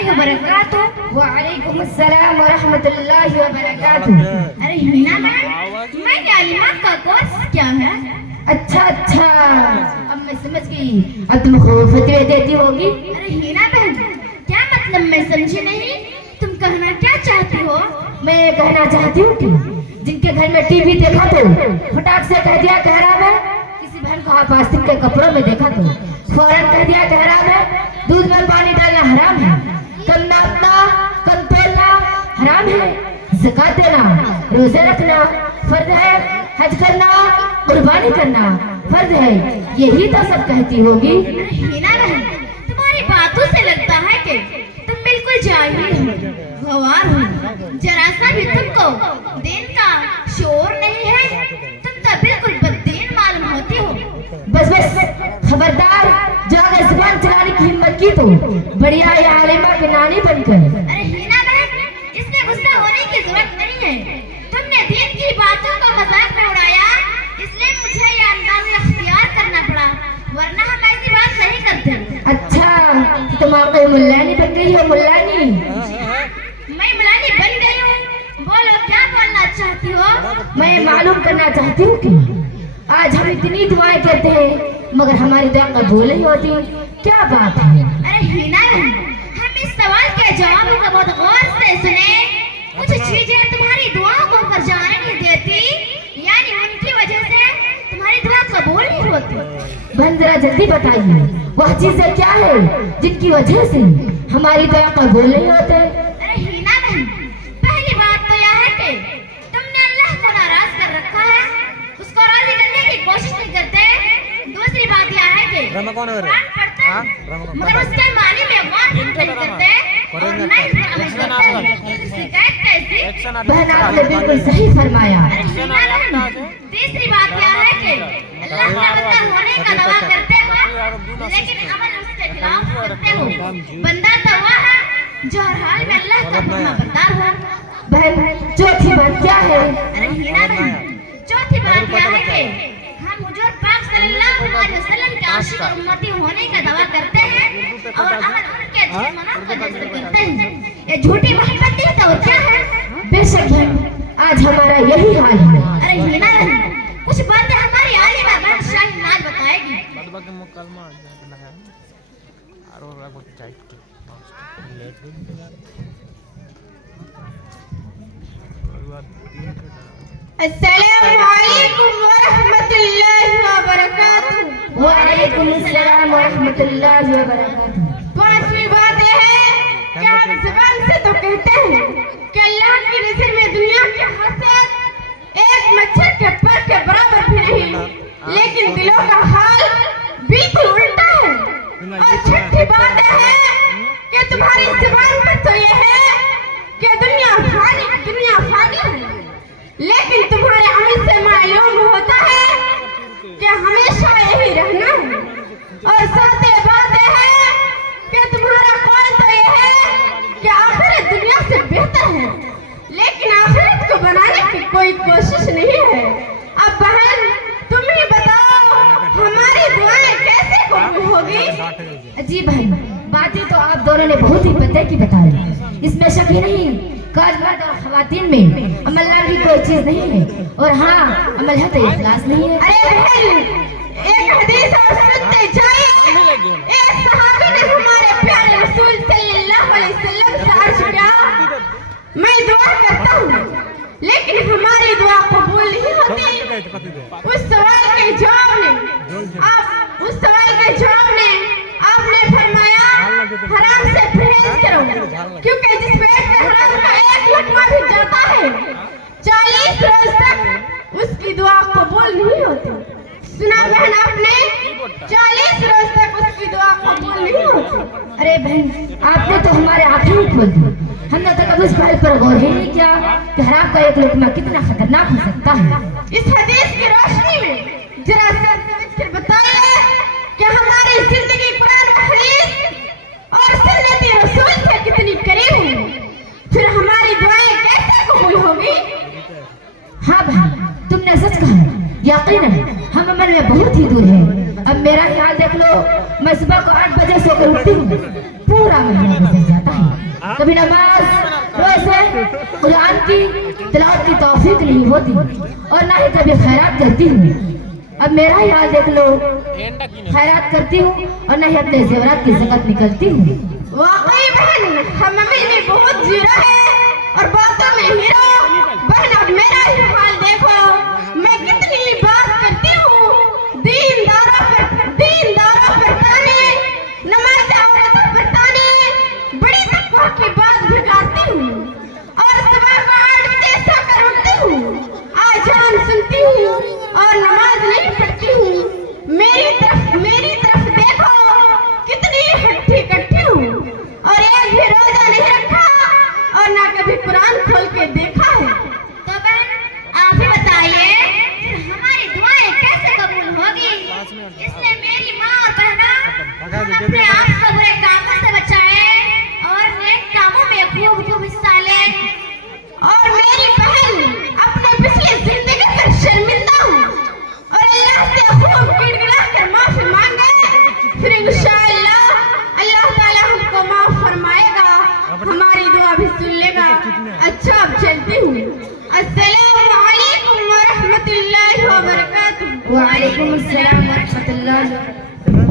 वरहमतुल्लाहि वबरकातुहू। वालेकुम अस्सलाम वरहमतुल्लाहि वबरकातुहू। अरे हिना बहन, मैं आलिमा का कोर्स क्या है? अच्छा अच्छा, अब मैं समझ गई। अब तुम खूब फतवे देती होगी। अरे हिना बहन, क्या मतलब मैं समझी नहीं। तुम कहना क्या चाहती हो? मैं ये कहना चाहती हूँ कि जिनके घर में टीवी देखा तो फटाक से कह दिया कि हराम है, किसी बहन को आप आस्तीन के कपड़ों में देखा तो फौरन कह दिया कि हराम है, दूध में पानी डालना हराम है, कम नापना कम तोलना हराम है, ज़कात देना रोजे रखना फर्ज है, हज करना कुर्बानी करना फर्ज है, यही तो सब कहती होगी। अरे हिना बहन, तुम्हारी बातों से लगता है कि तुम बिल्कुल जाहिल हो, गंवार हो। जरा सा भी तुमको दीन का शोर नहीं है। तुम तो बिल्कुल बददीन मालूम होती हो। बस बस खबरदार, जो अगर जुबान चलाने की हिम्मत की तो बढ़िया या आलिमा की नानी बनकर। अरे हिना बहन, इसमें गुस्सा होने की जरूरत नहीं है। तुमने दीन की बातों को मजाक में उड़ाया, इसलिए मुझे ये अंदाज इख्तियार करना पड़ा, वरना हम ऐसी बात नहीं करते। अच्छा, तुम आगे मुल्लानी बन गई हो। मुल्लानी? मैं मुलानी बन गई हूँ। बोलो क्या बोलना चाहती हो? मैं मालूम करना चाहती हूँ कि आज हम इतनी दुआएं करते हैं मगर हमारी दुआ कबूल नहीं होती, क्या बात है? अरे हिना बहन, हम इस सवाल के जवाब को बहुत गौर से सुने। कुछ चीजें तुम्हारी दुआओं को कर जाने नहीं देती, यानी उनकी वजह से तुम्हारी दुआ कबूल नहीं होती। बहन जरा जल्दी बताइए, वह चीजें क्या है जिनकी वजह से हमारी दुआ कबूल नहीं होते? अरे हिना बहन, पहली बात तो यह है कि तुमने अल्लाह को नाराज कर रखा है, उसको राजी करने की कोशिश नहीं करते। दूसरी बात यह है कि कुरान पढ़ते हैं मगर उसके मानी में गौर नहीं करते और न इस पर अमल करते हैं। शिकायत कैसी? बहन आपने बिल्कुल सही फरमाया। अरे हिना बहन, तीसरी बात यह है कि अल्लाह का बंदा होने का दावा करते हो लेकिन अमल उसके खिलाफ करते हो। बंदा तो वह है जो हर हाल में अल्लाह का फरमाबरदार हो। बहन चौथी बात क्या है? अरे हिना बहन, चौथी बात यह है कि हम हुजूर पाक सल्लल्लाहु अलैहि वसल्लम के आशिक और उम्मती होने का दावा करते हैं और अमल उनके दुश्मनों को जैसे करते हैं। ये झूठी मोहब्बत है तो क्या है? बेशक बहन, आज हमारा यही हाल है। अरे हिना बहन, कुछ बातें हमारी आलिमा बहन शाहीनाज बताएगी। अस्सलामुअलैकुम वरहमतुल्लाहि वबरकातुहू। वालेकुम अस्सलाम वरहमतुल्लाहि वबरकातुहू। पांचवी बात यह है कि हम जुबान से तो कहते हैं कि अल्लाह की नजर में दुनिया की हसरत एक मच्छर के पर के बराबर भी नहीं, लेकिन दिलों का हाल बिल्कुल उल्टा है। और छठी बात यह है कि तुम्हारी जुबान पर तो यह है कि दुनिया फानी है, लेकिन तुम्हारे अमल से मालूम होता है कि हमेशा यही रहना है। और सातवीं बात यह है कि तुम्हारा कौल तो यह है कि आखिरत दुनिया से बेहतर है, लेकिन आखिरत को बनाने की कोई कोशिश नहीं है। अब बहन तुम ही बताओ, हमारी दुआएं कैसे कबूल होगी? जी बहन, बातें तो आप दोनों ने बहुत ही पते की बताई, इसमें शक ही नहीं। काज मर्द और खवातीन में अमल नाम की कोई चीज नहीं है, और हाँ अमल है तो इखलास नहीं है। अरे बहन, एक हदीस और सुनते जाइए। एक सहाबी ने हमारे प्यारे रसूल सल्लल्लाहु अलैहि वसल्लम से अर्ज किया, मैं दुआ करता हूँ लेकिन हमारी दुआ कबूल नहीं होती। उस सवाल के जवाब में आपने फरमाया, हराम से परहेज करो, क्योंकि जिस पेट में हराम का एक लकमा भी जाता है 40 रोज तक उसकी दुआ कबूल नहीं होती। सुना बहन आपने? 40 रोज तक उसकी दुआ कबूल नहीं होती। अरे बहन, आपने तो हमारे आंखें ही खोल दी। हमने तो कभी इस बात पर गौर ही नहीं किया कि हराम का एक लुकमा कितना खतरनाक हो सकता है। इस हदीस की रोशनी में जरा सोच समझ कर बताइए कि हमारी जिंदगी कुरान हदीस और सुन्नत रसूल से कितनी करीब हुई, फिर हमारी दुआएं कैसे कबूल होगी? हाँ बहन, तुमने सच कहा। यकीनन हम अमल में बहुत ही दूर हैं। अब मेरा ही हाल देख लो, मैं सुबह को 8 बजे सोकर उठती हूँ, पूरा महीना गुजर जाता है, कभी नमाज रोज़े कुरान की तिलावत की तौफीक नहीं होती और ना ही कभी खैरात करती हूँ। अब मेरा ही हाल देख लो, खैरात करती हूँ और ना ही अपने ज़ेवरात की ज़कात निकलती हूँ। वाकई बहन, हम मम्मी ने बहुत जीरा है और बातों में हीरो। बहन अब मेरा ही हाल देखो, मैं कितनी बात करती हूँ, दीनदारों पर ताने, नमाज़ औरतों पर ताने, बड़ी तकवा की बात बिगाड़ती हूँ और सुबह को 8 बजे सोकर उठती हूँ, आजान सुनती हूँ और नमाज नहीं पढ़ती हूँ। मेरी तरफ देखो, कितनी हट्टी कट्टी हूँ और एक भी रोजा नहीं रखा और ना कभी कुरान खोल के देखा है। तो बहन आप ही बताइए हमारी दुआएं कैसे कबूल होगी? इसलिए मेरी माँ और बहना हम अपने आप को बुरे कामों से बचाए और नेक कामों में खूब हिस्सा ले। और मेरी बहन अपने पिछली जिंदगी पर शर्मिंदा हूँ और अल्लाह से खूब गिड़गिड़ा कर माफी मांगे, फिर इंशाअल्लाह अल्लाह ताला हमको माफ फरमाएगा, हमारी दुआ भी सुन लेगा। अच्छा अब चलती हूँ। अस्सलाम वालेकुम व रहमतुल्लाहि व बरकातुहू। वालेकुम अस्सलाम व रहमतुल्लाह।